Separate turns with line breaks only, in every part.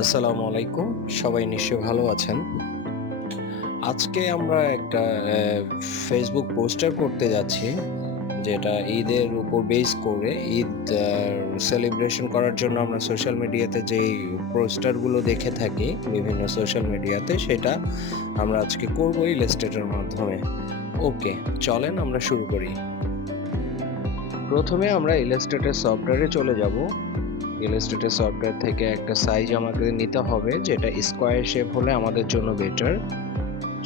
আসসালামু আলাইকুম। সবাই নিশ্চয়ই ভালো আছেন। আজকে আমরা একটা ফেসবুক পোস্টার করতে যাচ্ছি, যেটা ঈদের উপর বেস করে ঈদ সেলিব্রেশন করার জন্য আমরা সোশ্যাল মিডিয়াতে যেই পোস্টারগুলো দেখে থাকি, বিভিন্ন সোশ্যাল মিডিয়াতে সেটা আমরা আজকে করব ইলাস্ট্রেটর মাধ্যমে। ওকে চলেন আমরা শুরু করি। প্রথমে আমরা ইলাস্ট্রেটর সফটওয়্যারে চলে যাব। ইলাস্ট্রেটর সফটওয়্যার থেকে একটা সাইজ আমাকে নিতে হবে, যেটা স্কোয়ার শেপ হলে আমাদের জন্য বেটার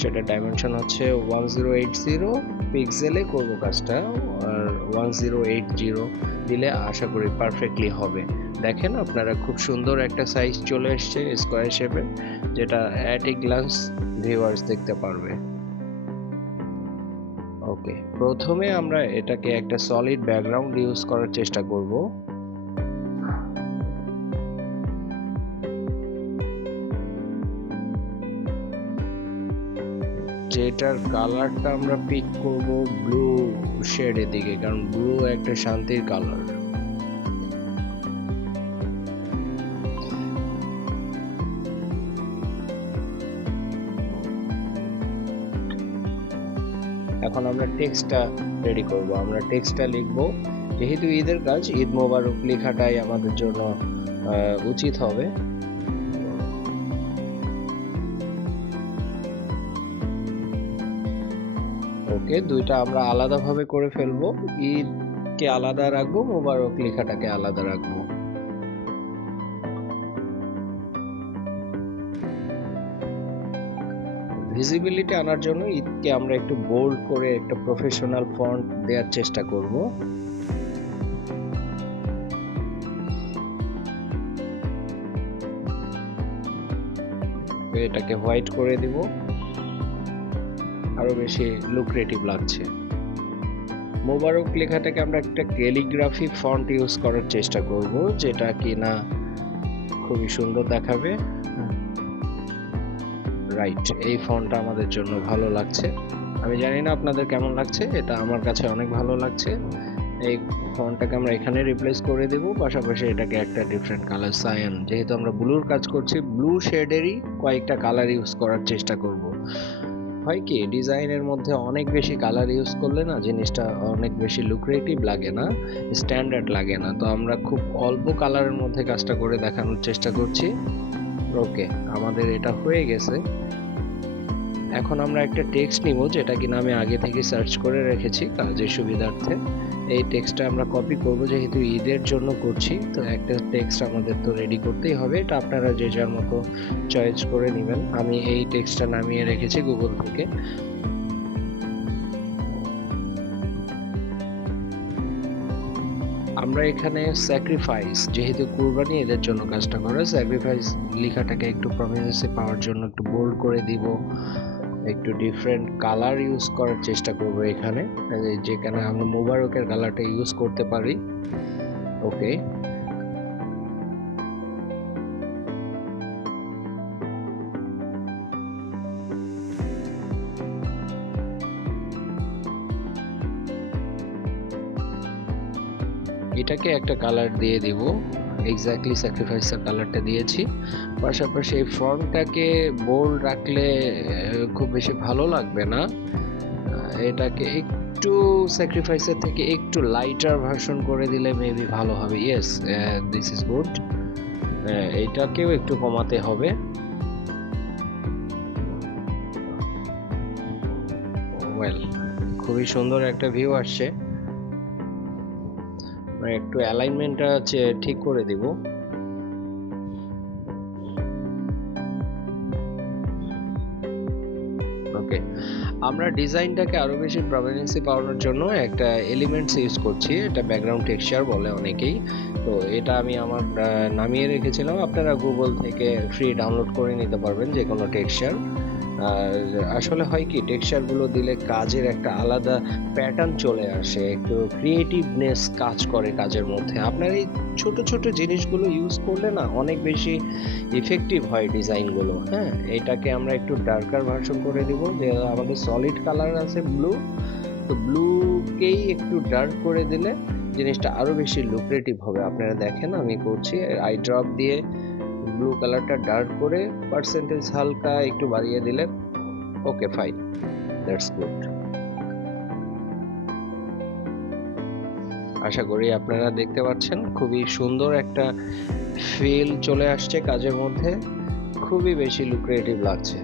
সেটা ডাইমেনশন হচ্ছে ওয়ান জিরো এইট জিরো পিক্সেলে করব কাজটা, আর ওয়ান জিরো এইট জিরো দিলে আশা করি পারফেক্টলি হবে। দেখেন আপনারা খুব সুন্দর একটা সাইজ চলে এসছে স্কোয়ার শেপে যেটা অ্যাট এ গ্লান্স ভিউয়ার্স দেখতে পারবে। ওকে প্রথমে আমরা এটাকে একটা সলিড ব্যাকগ্রাউন্ড ইউজ করার চেষ্টা করব। যেটার কালারটা আমরা পিক করব ব্লু শেডের দিকে, কারণ ব্লু একটা শান্তির কালার এখন আমরা টেক্সটটা রেডি করব। আমরা টেক্সটটা লিখব, যেহেতু ঈদের কাজ, ঈদ মোবারক লেখাটাই আমাদের জন্য উচিত হবে। ওকে দুইটা আমরা আলাদাভাবে করে ফেলব। ঈদকে আলাদা রাখব, মোবারক লেখাটাকে আলাদা রাখব। ভিজিবিলিটি আনার জন্য ঈদকে আমরা একটু বোল্ড করে একটা প্রফেশনাল ফন্ট দেওয়ার চেষ্টা করব। এটাকে হোয়াইট করে দিব। আরও বেশি লুক্রেটিভ লাগছে। মোবারক লেখাটাকে আমরা একটা ক্যালিগ্রাফি ফন্ট ইউজ করার চেষ্টা করব, যেটা কিনা খুবই সুন্দর দেখাবে। রাইট এই ফন্টটা আমাদের জন্য ভালো লাগছে। আমি জানি না আপনাদের কেমন লাগছে, এটা আমার কাছে অনেক ভালো লাগছে। এই ফন্টটাকে আমরা এখানে রিপ্লেস করে দেব, পাশাপাশি এটাকে একটা ডিফারেন্ট কালার সায়ান যেহেতু আমরা ব্লুর কাজ করছি ব্লু শেডেরই কয়েকটা কালার ইউজ করার চেষ্টা করব। হয় কি, ডিজাইনের মধ্যে অনেক বেশি কালার ইউজ করলে না জিনিসটা অনেক বেশি লুক্রেটিভ লাগে না স্ট্যান্ডার্ড লাগে না। তো আমরা খুব অল্প কালারের মধ্যে কাজটা করে দেখানোর চেষ্টা করছি। ওকে আমাদের এটা হয়ে গেছে। এখন আমরা একটা টেক্সট নিব, যেটা কিনা আমি আগে থেকে সার্চ করে রেখেছি কাজের সুবিধার্থে। এই টেক্সটটা আমরা কপি করব, যেহেতু ঈদের জন্য করছি, তো একটা টেক্সট আমাদের তো রেডি করতেই হবে। এটা আপনারা যে যার মতো চয়েস করে নেবেন। আমি এই টেক্সটটা নামিয়ে রেখেছি গুগল থেকে। আমরা এখানে স্যাক্রিফাইস যেহেতু কুরবানি এদের জন্য কাজটা করে স্যাক্রিফাইস লেখাটাকে একটু প্রমিনেন্সি পাওয়ার জন্য একটু বোল্ড করে দিব। একটু ডিফারেন্ট কালার ইউজ করার চেষ্টা করব এখানে। যেখানে আমরা মোবারকের কালারটা ইউজ করতে পারি। ওকে এটাকে একটা কালার দিয়ে দিব। এক্স্যাক্টলি স্যাক্রিফাইসের কালারটা দিয়েছি। পাশাপাশি এই ফর্মটাকে বোল্ড রাখলে খুব বেশি ভালো লাগবে না। এটাকে একটু স্যাক্রিফাইসের থেকে একটু লাইটার ভার্সন করে দিলে মেবি ভালো হবে। ইয়েস দিস ইজ গুড এইটাকেও একটু কমাতে হবে। ওয়েল খুবই সুন্দর একটা ভিউ আসছে। একটু অ্যালাইনমেন্টটা ঠিক করে দিব। ওকে আমরা ডিজাইনটাকে আরও বেশি প্রমিনেন্সি পাওয়ানোর জন্য একটা এলিমেন্টস ইউজ করছি, এটা ব্যাকগ্রাউন্ড টেক্সচার বলে অনেকেই। তো এটা আমি আমার নামিয়ে রেখেছিলাম। আপনারা গুগল থেকে ফ্রি ডাউনলোড করে নিতে পারবেন যে কোনো টেক্সচার আসলে হয় কি টেক্সচারগুলো দিলে কাজের একটা আলাদা প্যাটার্ন চলে আসে, একটু ক্রিয়েটিভনেস কাজ করে কাজের মধ্যে। আপনার এই ছোট ছোট জিনিসগুলো ইউজ করলে না অনেক বেশি ইফেক্টিভ হয় ডিজাইনগুলো হ্যাঁ? এটাকে আমরা একটু ডার্কার ভার্সন করে দিব। যে আমাদের সলিড কালার আছে ব্লু তো ব্লুকেই একটু ডার্ক করে দিলে জিনিসটা আরও বেশি লুক্রেটিভ হবে। আপনারা দেখেন, আমি করছি আই ড্রপ দিয়ে ব্লু কালারটা ডার্ক করে পার্সেন্টেজ হালকা একটু বাড়িয়ে দিলে ওকে ফাইন দ্যাটস গুড আশা করি আপনারা দেখতে পাচ্ছেন, খুবই সুন্দর একটা ফিল চলে আসছে কাজের মধ্যে, খুবই বেশি লুক্রিয়েটিভ লাগছে।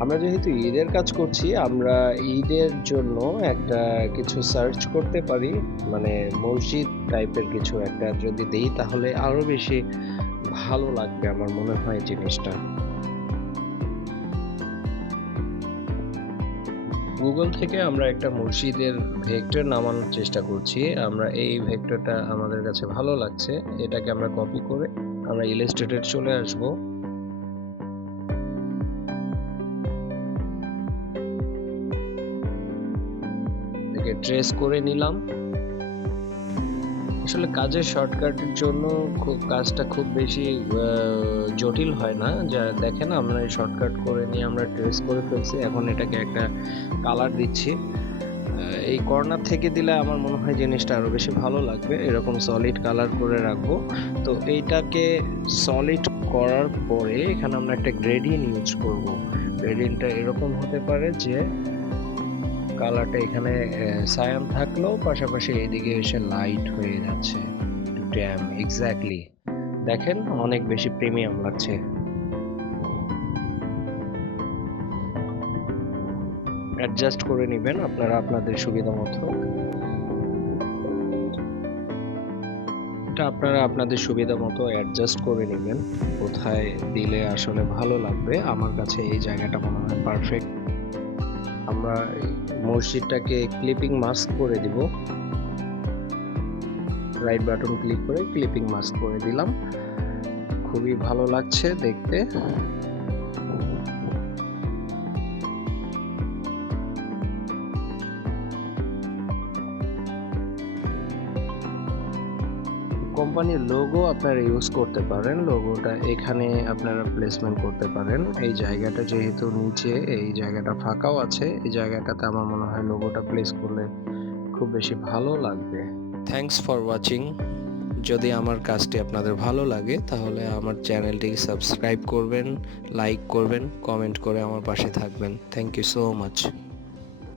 আমরা যেহেতু ঈদের কাজ করছি, আমরা ঈদের জন্য একটা কিছু সার্চ করতে পারি। মানে মসজিদ টাইপের কিছু একটা যদি দেই, তাহলে আরও বেশি ভালো লাগবে আমার মনে হয় জিনিসটা। গুগল থেকে আমরা একটা মসজিদের ভেক্টর নামানোর চেষ্টা করছি। আমরা এই ভেক্টরটা আমাদের কাছে ভালো লাগছে। এটাকে আমরা কপি করে আমরা ইলাস্ট্রেটেড চলে আসব। ট্রেস করে নিলাম। আসলে কাজের শর্টকাটের জন্য খুব, কাজটা খুব বেশি জটিল হয় না। যা দেখেন আমরা শর্টকাট করে নিয়ে আমরা ট্রেস করে ফেলছি। এখন এটাকে একটা কালার দিচ্ছি। এই কর্নার থেকে দিলে আমার মনে হয় জিনিসটা আরও বেশি ভালো লাগবে। এরকম সলিড কালার করে রাখব। তো এইটাকে সলিড করার পরে এখানে আমরা একটা গ্রেডিয়েন্ট ইউজ করব। গ্রেডিয়েন্টটা এরকম হতে পারে যে কালারটা এখানে সায়ান থাকলেও পাশাপাশি এদিকে এসে লাইট হয়ে যাচ্ছে ড্যাম এক্স্যাক্টলি দেখেন, অনেক বেশি প্রিমিয়াম লাগছে। অ্যাডজাস্ট করে নেবেন আপনারা আপনাদের সুবিধা মতো। এটা আপনারা আপনাদের সুবিধা মতো অ্যাডজাস্ট করে নেবেন। কোথায় দিলে আসলে ভালো লাগবে? আমার কাছে এই জায়গাটা মনে হয় পারফেক্ট আমরা মসজিদটাকে ক্লিপিং মাস্ক করে দিব। রাইট বাটন ক্লিক করে ক্লিপিং মাস্ক করে দিলাম। খুবই ভালো লাগছে দেখতে। কোম্পানির লোগো আপনারা ইউজ করতে পারেন। লোগোটা এখানে আপনারা প্লেসমেন্ট করতে পারেন। এই জায়গাটা যেহেতু নিচে, এই জায়গাটা ফাঁকাও আছে। এই জায়গাটাতে আমার মনে হয় লোগোটা প্লেস করলে খুব বেশি ভালো লাগবে। থ্যাঙ্কস ফর ওয়াচিং যদি আমার কাজটি আপনাদের ভালো লাগে, তাহলে আমার চ্যানেলটি সাবস্ক্রাইব করবেন লাইক করবেন কমেন্ট করে আমার পাশে থাকবেন। Thank you so much